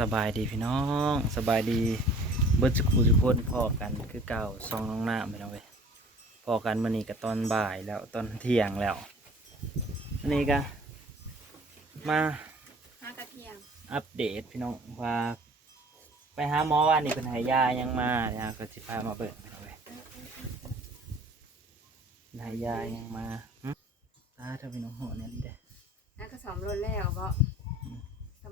สบายดีพี่น้องสบายดีเบิร์ดสุขุทุกคนพอกันคือเก่าซองน้องหน้าไปน้องเว้ยพอกันมื่อนี้ก็ตอนบ่ายแล้วตอนเที่ยงแล้ววันนี้ก็มาห้ากระเทียมอัปเดตพี่น้องว่าไปหาหมอว่านี่เป็นหายายังมาเนี่ยก็สิพามาเบิดพี่น้องเว้ยหายายังมาหึตาเธอพี่น้องหัวเนี่ยดีเด้ห้ากระสอมรถแล้วก็ส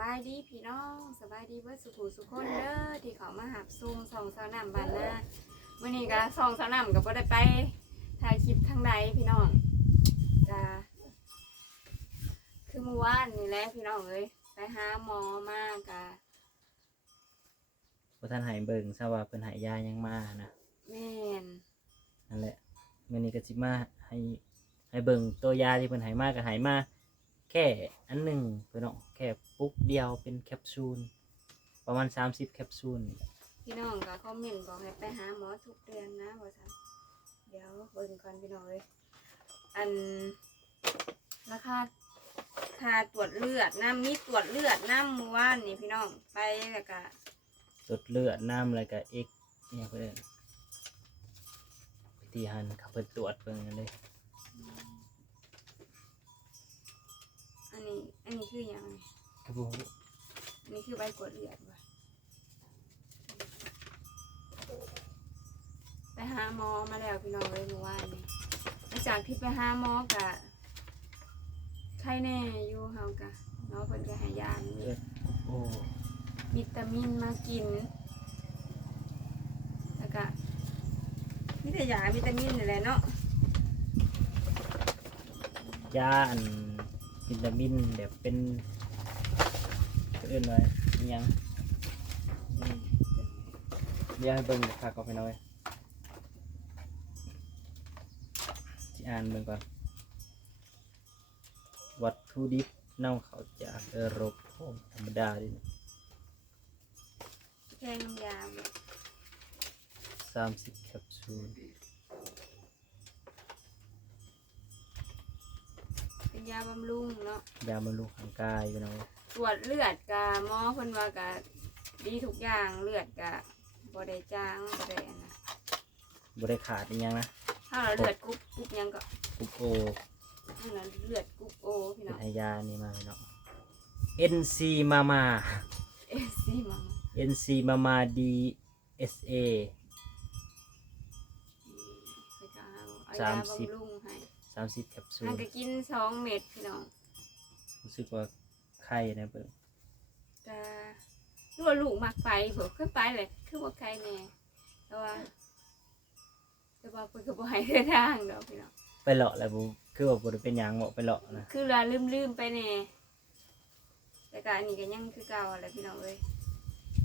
บายดีพี่น้องสบายดีเบิดสุขุสุขคนเด้อที่เขามาหับซุ่มส่องสาวนำบานหน้าวันนี้ก็ส่องสาวนำก็บ่ได้ไปถ่ายคลิปทางใดพี่น้องจะคือเมื่อวานนี่แหละพี่น้องเอ้ยไปหาหมอมากะพอท่านหายเบิ่งทราบว่าเป็นหายายังมานะแม่นนั่นแหละมื่อนี้ก็สิมาให้ให้เบิ่งตัวยาที่เพิ่นใหายมาก็ใหายมา แค่อันหนึ่งเพิ่นเนาะแค่ปุ๊กเดียวเป็นแคปซูล ประมาณ 30 แคปซูลนี่แหละพี่น้องก็คอมเมนต์บอกให้ไปหาหมอทุกเดือนนะว่าซั่นเดี๋ยวเบิ่งก่อนพี่น้องเอ้ยอันราคาค่าตรวจเลือดน้ำมีตรวจเลือดน้ำเมื่อวานนี่พี่น้องไปแล้วก็ตรวจเลือดน้ำอะไรก็เอ็กเนี่ยเพิ่นเอิ้นพิธีหันเขาเพิ่นตรวจเบิ่งกันเลย นนี้อันนี้คืออย่างไรครับผมอันนี้คือใบกวดเลือดว่ะไปหาหมอมาแล้วพี่น้องเลยเมื่อวานนี้หลังจากที่ไปหาหมอกะไข้แน่อยู่เฮากะเนาะเพิ่นก็ให้ยามีโอ้วิตามินมากิน แล้วก็มีแต่ยาวิตามินนี่แหละเนาะยาอัน วิตามินแบบเป็นเพิ่นเอิ้นว่าอิหยังอืมเดี๋ยวให้เบิ่งคักๆก่อนไปหน่อยสิอ่านเบิ่งก่อน วัตถุดิบนำเข้าจากเอโรปธรรมดาดิแค่น้ำยาแบบสามสิบแคปซูล เป็น ยาบำรุงเนาะยาบำรุงร่างกายพี่น้องตรวจเลือดกะหมอเพิ่นว่ากะดีทุกอย่างเลือดกะบ่ได้จางบ่ได้อันนะบริขาดอีกยังนะถ้าเราเลือดกรุ๊ปกรุ๊ปหยังก็กุปโอนั่นน่ะเลือดกรุ๊ปโอพี่เป็นน้องให้ยานี่มาพี่น้อง NC มามา เอซี่มา NC มามา DSA เพิ่นก็เอาเอาสายามสิบบำรุง ให้30แคปซูมัลนก็กินสองเม็ดพี่น้องรู้สึกว่าไข้นะเบิ่งก็คือว่าลูกมักไปเบิกขึ้นไปเลยคือว่าใครแน่แต่ว่าแต่ว่าเพิ่นก็บ่ให้เดินทางดอกพี่น้องไปเลาะแล้วบ่คือว่าบ่ได้เป็นหยังบ่ไปเลาะนะคือเราลืมลืมๆไปแน่แต่ก็อันนี้ก็ยังคือเก่าอะไรพี่น้องเอ้ย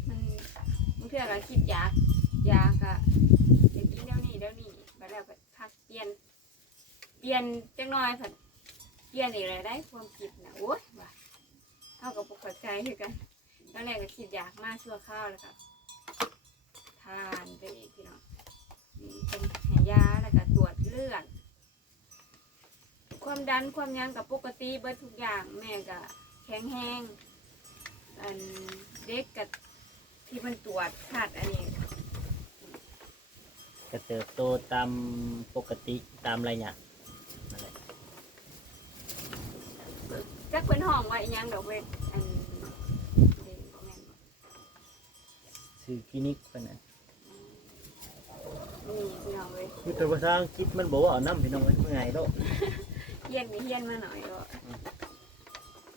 มันบางเทื่อก็คิดอยากอยากอะอยากกินเดี๋ยวนี้เดี๋ยวนี้ไปแล้วก็พักเปลี่ยน เปลี่ยนจังน้อยผัดเปลี่ยนอีกเลยได้ความคิดนะโอ้ยว่าเท่ากับปกติใจคือกันตอนแรกก็คิดอยากมากชั่วข้าวแล้วก็ทานไปอีกพี่น้องนี่เป็นหายาแล้วก็ตรวจเลือดความดันความยันกับปกติเบิดทุกอย่างแม่ก็แข็งแห้งอันเด็กกับที่มันตรวจขาดอันนี้ก็เติบโตตามปกติตามระยะนั่นแหละ จักเป็นห้องว่าอีหยังดอกเว้ยอันเด็กบ่แม่นบ่ชื่อคลินิกเพิ่นน่ะนี่พี่น้องเว้ยคือแต่ภาษาอังกฤษมันบอกว่าเอาน้ำพี่น้องเอ้ยเมื่อไงโลกเฮียนมีเฮียนมาหน่อยก็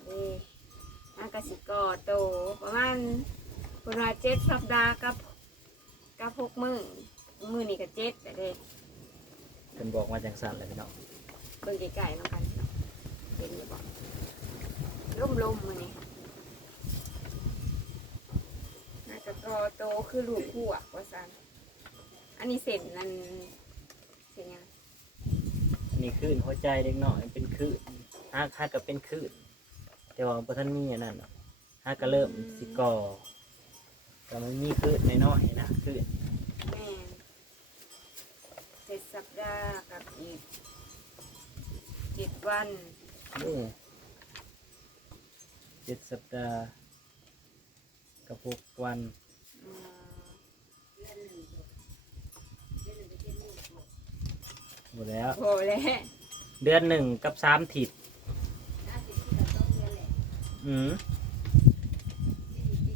นี่อากาสิกอโตประมาณประมาณเจ็ดสัปดาห์กับกับหกมือมือนี่ก็เจ็ดแต่เด็เพิ่นบอกมาจังสั่นเลยพี่น้องเบิ่งไกลๆน้องกันเนาะเห็นอยู่บ่ ล่มลมๆมานี่น่าจะกอโตคือลูกคู่อะว่าซันอันนี้เส้นนั่นเส้นหยังอันนี้คลื่นหัวใจเด็กน้อยเป็นคลื่นฮากฮักก็เป็นคลื่นแต่ว่าบ่ทันมีอันนั้นเนาะฮากก็เริ่มสิก่อแต่มันมีคลื่นน้อยๆนะคลื่นแม่นเจ็ดสัปดาห์กับอีกเจ็ดวันโอ้ เจ็ดสัปดาห์กับหกวันอืมหมดแล้วโหเลยเดือนหนึ่งกับสามถิดอืม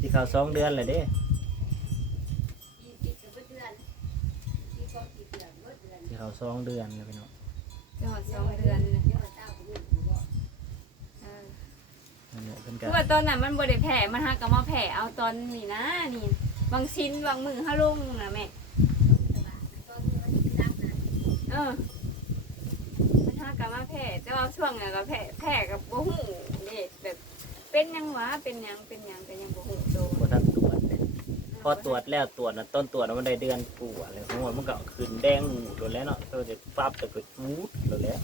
ที่เขาสองเดือนเลยเด้ที่เขาสองเดือนเลยพี่น้อง จะหอดสองเดือนเลยเออ นั่นแหละเป็นคืการอว่าตอนนั้นมันบ่ได้แผลมันหาก็มาแผลเอาตอนนี้นะนี่บางชิ้นบางมือห้าลงนะแม่เออมันหาก็มาแผลแต่ว่าช่วงนั้นก็แผลแผลกับบ่หูนี่แบบเป็นหยังวะเป็นหยังเป็นหยังแต่ยังบ่หูโตพอท่านตรวจเนี่ยพอตรวจแล้วตรวจนะต้นตรวจน่ะมันได้เดือนกว่าเลยหัวมันก็ขึ้นแดงหมูตัวแล้วเนาะตัวจะปั๊บแต่ก็มูดตัวแล้ว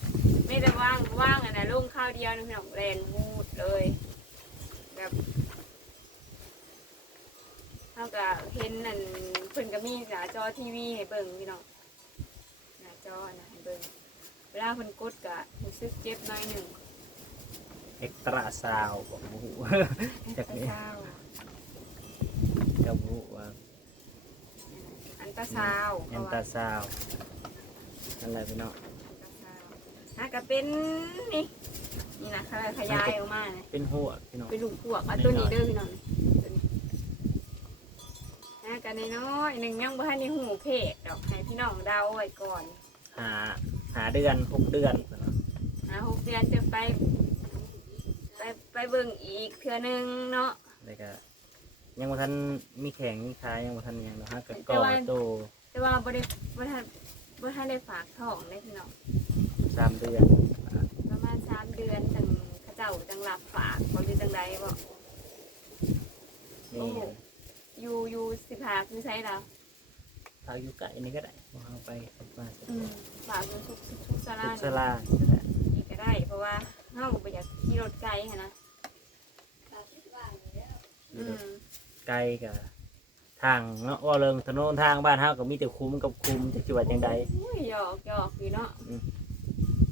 ไม่ได้ว่างว่างอันนะลงข้าวเดียวนึงพี่น้องแรงมูดเลย แบบเท่ากับเห็นนั่นเพิ่นก็มีหน้าจอทีวีให้เบิ่งพี่น้องหน้าจอนะให้เบิ่งเวลาเพิ่นกดก็รู้สึกเจ็บหน่อยหนึ่งเอ็กตร้าซาวของหมูจากนี้เศร้ากับหมูว่าอันตราซาวเอ็นตาซาวนั่นแหละพี่น้องน่าก็เป็นนี่ นี่นะขยายออกมาเนี่ยเป็นหัวพี่น้องเป็นลูกพวกเอาตัวนี้เด้อพี่น้องตัวนี้น่ากันน้อยๆหนึ่งยังบ่ทันได้หูเพศดอกให้พี่น้องเดาไว้ก่อนหาหาเดือนหกเดือนหาหกเดือนจะไป ไปไปเบิ่งอีกเทื่อหนึงเนาะแล้วก็ยังบ่ทันมีแข่งมีขายยังบ่ทันหยังเนาะฮะก็ก่อโตแต่ว่าบ่ได้บ่ทันบ่ทันได้ฝากท้องได้พี่น้องสามเดือนประมาณสามเดือนจังเขาเจ้าจังรับฝากบ่หรือจังใดบ่นี่อยู่อยู่สิพาคือไสล่ะทางอยู่ไกลนี่ก็ได้บ่เอาไปสักมาสักอืมฝากอยู่ทุกทุกทุกสลาทุกนสลาก็ได้นี่ก็ได้ เพราะว่าเฮาบ่อยากขี่รถไกลหั้นนะอืมไกลกับทางเนาะว่าเรื่องถนนทางบ้านเฮาก็มีแต่คุ้มกับคุ้มจักสิว่าจังใดอุ้ยหยอกหยอกอยู่เนาะ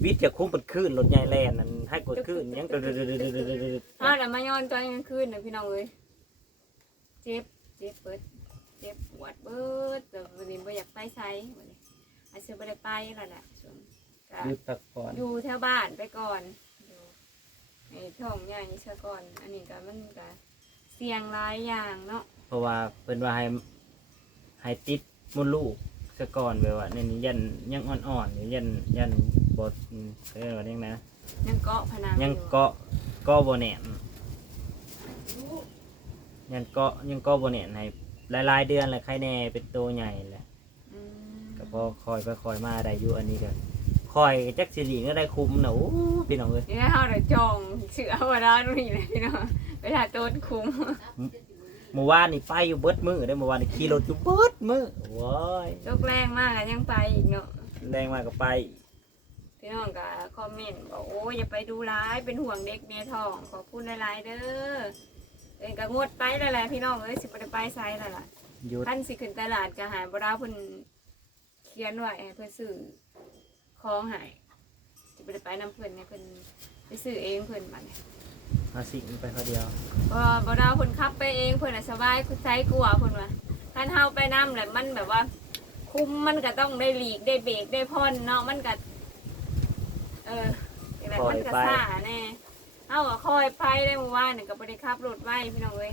วิทย์จะคุ้มเป็นคลื่นรถใหญ่แล่นนั่นให้กดคลื่นยังอ้าวแล้วมาย้อนตอนกลางคืนน่ะพี่น้องเอ้ยเจ็บเจ็บเบิดเจ็บปวดเบิดแต่วันนี้บ่อยากไปไสวันนี้อาจจะบ่ได้ไปแล้วแหละช่วงก็หยุดพักผ่อนอยู่แถวบ้านไปก่อนอยู่ไอ้ท้องใหญ่ซะก่อน อันนี้ก็มันก็เสี่ยงหลายอย่างเนาะเพราะว่าเพิ่นว่าให้ให้ติดมดลูก ซะก่อนแบบว่าในนี้ยันยังอ่อนๆอยู่ยันยันบ่อืมเรียกว่าจังไดนะ ยังเกาะพนังยังอยู่เกาะเก็บ่แน่นยังเกาะยังเกาะบ่แน่นให้หลายๆเดือนแล้วใครแน่เป็นตัวใหญ่แหละอืมก็พอคอยไปคอยมาได้อยู่อันนี้ก็คอยจักสิริก็ได้คุ้มนะโอ้พี่น้องเอ้ยนี่ให้เขาเดี๋ยวจองเสือมาแล้วนี่เลยพี่น้องเวลาโต้นคุ้ม เมื่อวานนี่ไปอยู่เบิดมือได้อเมื่อวานนี่ขี่รถอยู่เบิดมือโว้ยโชคแรงมากอะยังไปอีกเนาะแรงมากก็ไป พี่น้องก็คอมเมนต์บอกโอ้ยอย่าไปดูร้ายเป็นห่วงเด็กเมียทองขอบคุณหลายๆเด้อเองก็งดไปแล้วแหละพี่น้องเอ้ยสิบ่ได้ไปไซแล้วล่ะหยุดท่านสิขึ้นตลาดก็หายบ่ได้เพิ่นเขียนไว้ให้เพิ่นซื้อของใหายสิบ่ได้ไปนํเพิ่นให้เพิ่นไปซื้อเองเพิ่นมาเนี่ย มาสิงไปคนเดียวบ่บ่ได้เพิ่นขับไปเองเพิ่นน่ะสบายคือใจกลัวเพิ่นว่าท่านเฮาไปนำแหละมันแบบว่า คุมมันก็ต้องได้หลีกได้เบรกได้พ่นเนาะมันก็เอออย่างไรมันก็ซ่าแน่เอาก็คอยไปได้เมื่อวานนี่ก็บ่ได้ขับรถไว้พี่น้องเอ้ย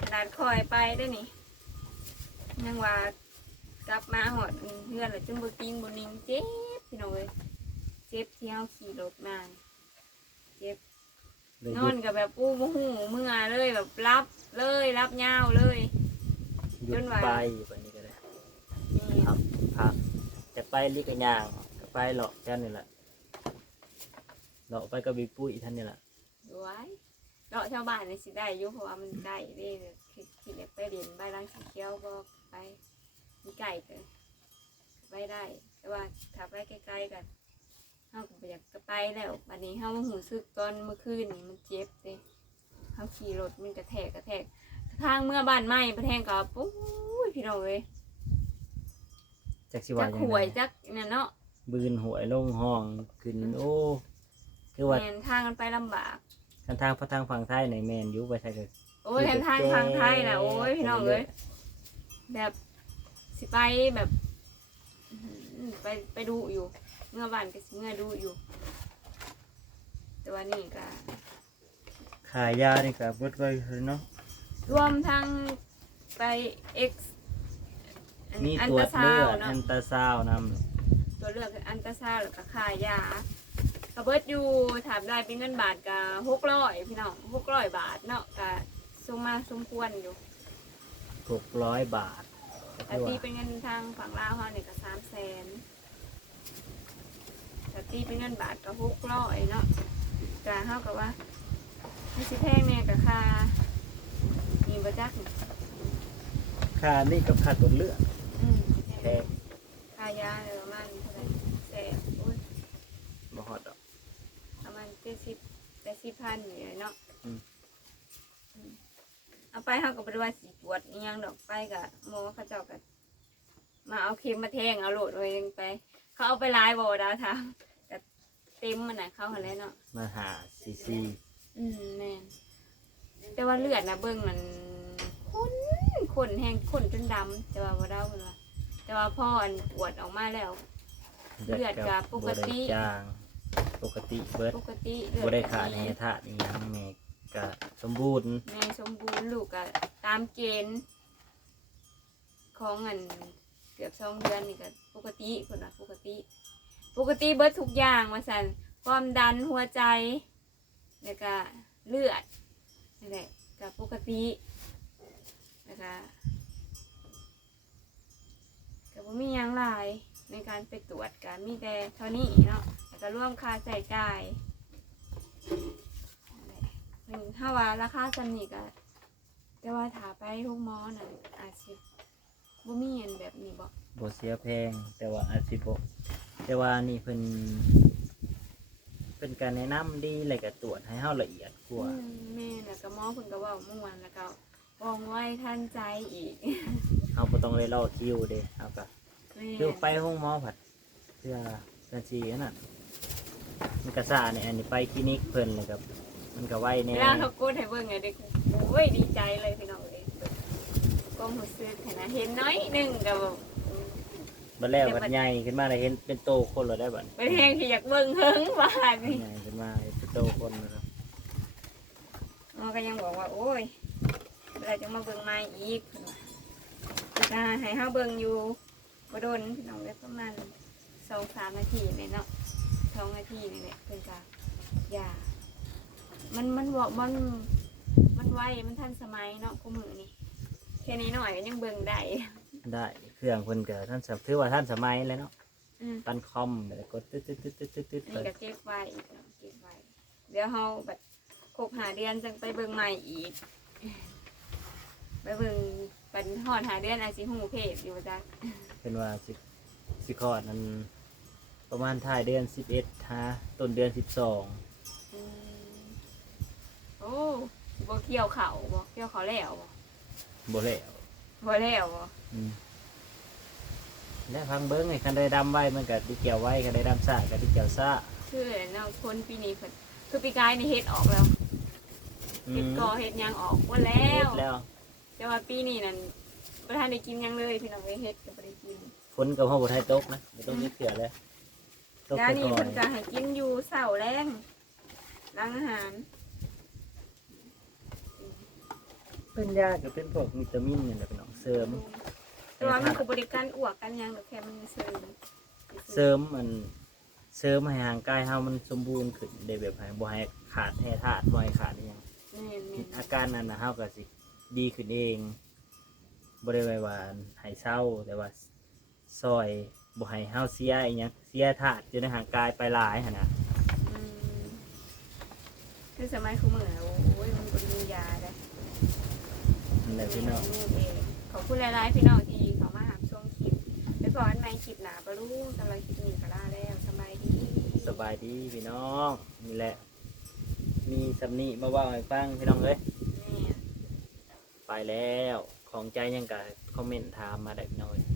ขนาดคอยไปได้นี่ยังว่ากลับมาหอดเพื่อนแล้วจึงบ่กินบ่นิ่งเจ็บพี่น้องเอ้ยเจ็บที่เฮาขี่รถมาเจ็บเลย นหอยุนดกับแบบอู้มูหูเมื่อเลยแบบรับเลยรับยาวเลย หยุจดนว่าไปแบบนี้ก็ได้นี่ครับพักจะไปลิกระย่างก็ไปหลอกแค่นี้แหละหลอกไปกับบีปุ้ยท่านนี่แหละดูไว้เลาะชาวบ้านในสิได้อยู่เพราะว่ามันใกล้เด้คิดคิดอยากไปเรียนใบรังสีเขียวก็ไปมีไก่กันไปได้ แต่ว่าถ้าไปใกล้ๆกัน เฮาก็บ่อยากจะไปแล้วบัดนี้เฮาหูซึกตอนเมื่อคืนนี่มันเจ็บเด้เฮาขี่รถมันกระแทกกระแทกทางเมื่อบ้านไหม้ประแทงกับปุ้ยพี่น้องเอ้ยจักสิว่าจักจังหวยไดจักเนี่ยเนาะบืนหวยลงห้องขึ้นโอ้คือว่าแม่นทางกันไปลำบากขกันทางพระทางฝั่งไทยในแมนอยูไปใช่เลยโอ้ยทางทางทางไทยนะโอ้ยพี่น้องเอ้ยแบบสิไปแบบอื้อหือไปไปดูอยู่ เมื่อบ้านก็สิเมื่อดูอยู่ แต่ว่านี่ก็ขายยานี่ก็เบิดไว้เลยเนาะ รวมทั้งไปเอ็กซ์มีอันตรวตราจซาเลืวอดด์เนาะอันตราซาวน์นตัวเลือกคืออันตราซาวด์แล้วก็ค่ายาก็เบิดอยู่ถามได้เป็นเงินบาทก็หกร้อยพี่น้องหกร้อยบาทเนาะก็สมมาสมควรอยู่ำหกร้อยบาทก็แต่คือตีว่าเป็นเงินทางฝั่งลาวเขาเนี่ยก็สามแสนแต่ตีเป็นเงินบาทก็หกร้อยเนาะก็เท่ากับว่าไม่สิแพงเนี่ยกับค่ามีบัจักนี่ค่านี่กับค่าตรวจเลือดอืมแพงค่ายาเลยประมาณเท่าไหร่แสนโอ้ยบ่ฮอดดอกประมาณเจ็ดสิบแปดสิบพันอยู่เลยเนาะอืมอืมเอาไปเขาก็บริวารสีปวดอิหยังดอกไปกับโมเขาเจ้ากันมาเอาเข็มมาแทงเอาโหลดไว้ยังไป เขาเอาไปลายบอดาวทางแต่ เต็มมันน่ะเข้าหันแล้วเนาะมาหาซีซีอืมแม่นแต่ว่าเลือดนะเบิ้งมันข้นข้นแห้งข้นจนดำแต่ว่าบ่เดาเลยว่าแต่ว่าพ่ออันปวดออกมาแล้ว เลือดก็ปกติ บ่ได้จาง ปกติเบิดปกติเลือบ่ได้ขาดแฮธาตุอีหยังแม่ก็สมบูรณ์แม่สมบูรณ์ลูกก็ตามเกณฑ์ของอันเกือบสองเดือนนี่ก็ปกติคนว่าปกติ ปกติเบิดทุกอย่างมาสันความดันหัวใจ แล้วก็เลือดนั่นแหละก็ปกติแล้วก็ก็บ่มีหยังหลายในการไปตรวจก็มีแต่เท่านี้เนาะแล้วก็ร่วมค่าใช้จ่ายนั่นแหละถึงถ้าว่าราคาสำนิก็แต่ว่าถ้าไปทุกหมอน่ะอาจสิบ่มีอันแบบนี้บ่ บ่เสียแพงแต่ว่าอาจสิบ่ แต่ว่านี่เพิ่นเป็นการแนะนำดีแล้วก็ตรวจให้เฮาละเอียดกว่าอืมแม่แล้วก็หมอเพิ่นก็เว้าม่วนแล้วก็วองไว้ทันใจอีกเฮาบ่ต้องเลยรอคิวเด้เฮาก็แม่คือไปห้องหมอผัดเพื่อเพื่อสิอันนั้นมันก็ซ่าเนี่ยอันนี้ไปคลินิกเพิ่นเลยครับมันก็ไวแน่เวลาเขากดให้เบิ่งไงเด็กโอ้ยดีใจเลยพี่น้องเอ้ยก็รู้สึกเห็นนะเห็นน้อยหนึงก็แบบ บัดแล้วบัดใหญ่ขึ้นมาเลยเห็นเป็นโตคนเลยได้บัดเป็นแฮงที่อยากเบิ่งเฮิงว่านี่ใหญ่ขึ้นมาเป็นโตคนนะครับหมอก็ยังบอกว่า โอ้ยเราจะมาเบิ่งใหม่อีกเพิ่นว่าจะให้เฮาเบิ่งอยู่บ่โดนพี่น้องได้ประมาณ2-3นาทีนี่เนาะ2นาทีนี่แหละเพิ่นก็ยามันมันบอกมันมันไวมันทันสมัยเนาะกูมือนี่แค่นี้หน่อยก็ยังเบิ่งได้ได้ เครื่องเพิ่นก็ท่านสมถือว่าท่านสมัยเลยเนาะอืมปันคอมแล้วกดตึ๊ดตึ๊ดตึ๊ดตึ๊ดตึ๊ดตึ๊ดนี่ก็เก็บไว้อีกเนาะเก็บไว้ เดี๋ยวเฮาแบบครบหาเดือนจังไปเบิ่งใหม่อีก ไปเบิ่งเป็นหอดหาเดือนอาจสิหูเพจอยู่จ้ะเป็นว่าสิสิคลอดนั้นประมาณท้ายเดือน11ฮะต้นเดือน12อืมโอ้บ่เกี่ยวเขาบ่เกี่ยวเขาแล้วบ่บ่แล้วบ่แล้วบ่อืม แล้วพังเบิ้งไอ้คันได้ดำไว้มันก็ดิเกี่ยวไว้คันได้ดำซ่าก็ดิเกี่ยวซ่าคือเนาะคนปีนี้เพิ่นคือปีกายนี่เฮ็ดออกแล้วอืเฮ็ดมกอเฮ็ดหยังออกหมดแล้เฮ็วดแล้วแต่ว่าปีนี้นั่นประธานได้กินหยังเลยพี่น้องเอ้ยเฮ็ดก็บ่ได้กินฝนกับห้องบไทยตกนะไม่ต้องยึดเสือเลยตกยาไปนี่ก่อเพิ่นนก็ให้กินอยู่เช้าแรงหล้างอาหารเป็นยาก็เป็นพวกวิตามินนี่แหละพี่น้องเสริม แต่ว่ามันก็บริการอ้วกกันหยังดอกแค่มันเสริมเสริมมันเสริมให้ร่างกายเฮามันสมบูรณ์ขึ้นได้แบบให้บ่ให้ขาดแท้ธาตุบ่ให้ขาดอหยังแม่นแม่นอาการนั้นน่ะเฮาก็สิดีขึ้นเองบ่ได้ไว้ว่าให้เศร้าแต่ว่าซอยบ่ให้เฮาเสียอีหยังเสียธาตุอยู่ในร่างกายไปหลายหั่นน่ะอืมคือสมัยคุมือน่ะโอ้ยมันบ่มียาเด้นั่นแหละพี่น้องนี่เอง ขอบคุณหลายๆพี่น้องที่เขามาหาช่วงคลิปไปก่อนในคลิปหนาปะลุงสำหรับคลิปนี้ก็ลาแล้วสบายดี สบายดีพี่น้องนี่แหละ มีสำนีมาเว่าให้ฟังพี่น้องเอ้ยแม่ไปแล้ว ของใจยังกะคอมเมนต์ถามมาได้พี่น้องเอ้ย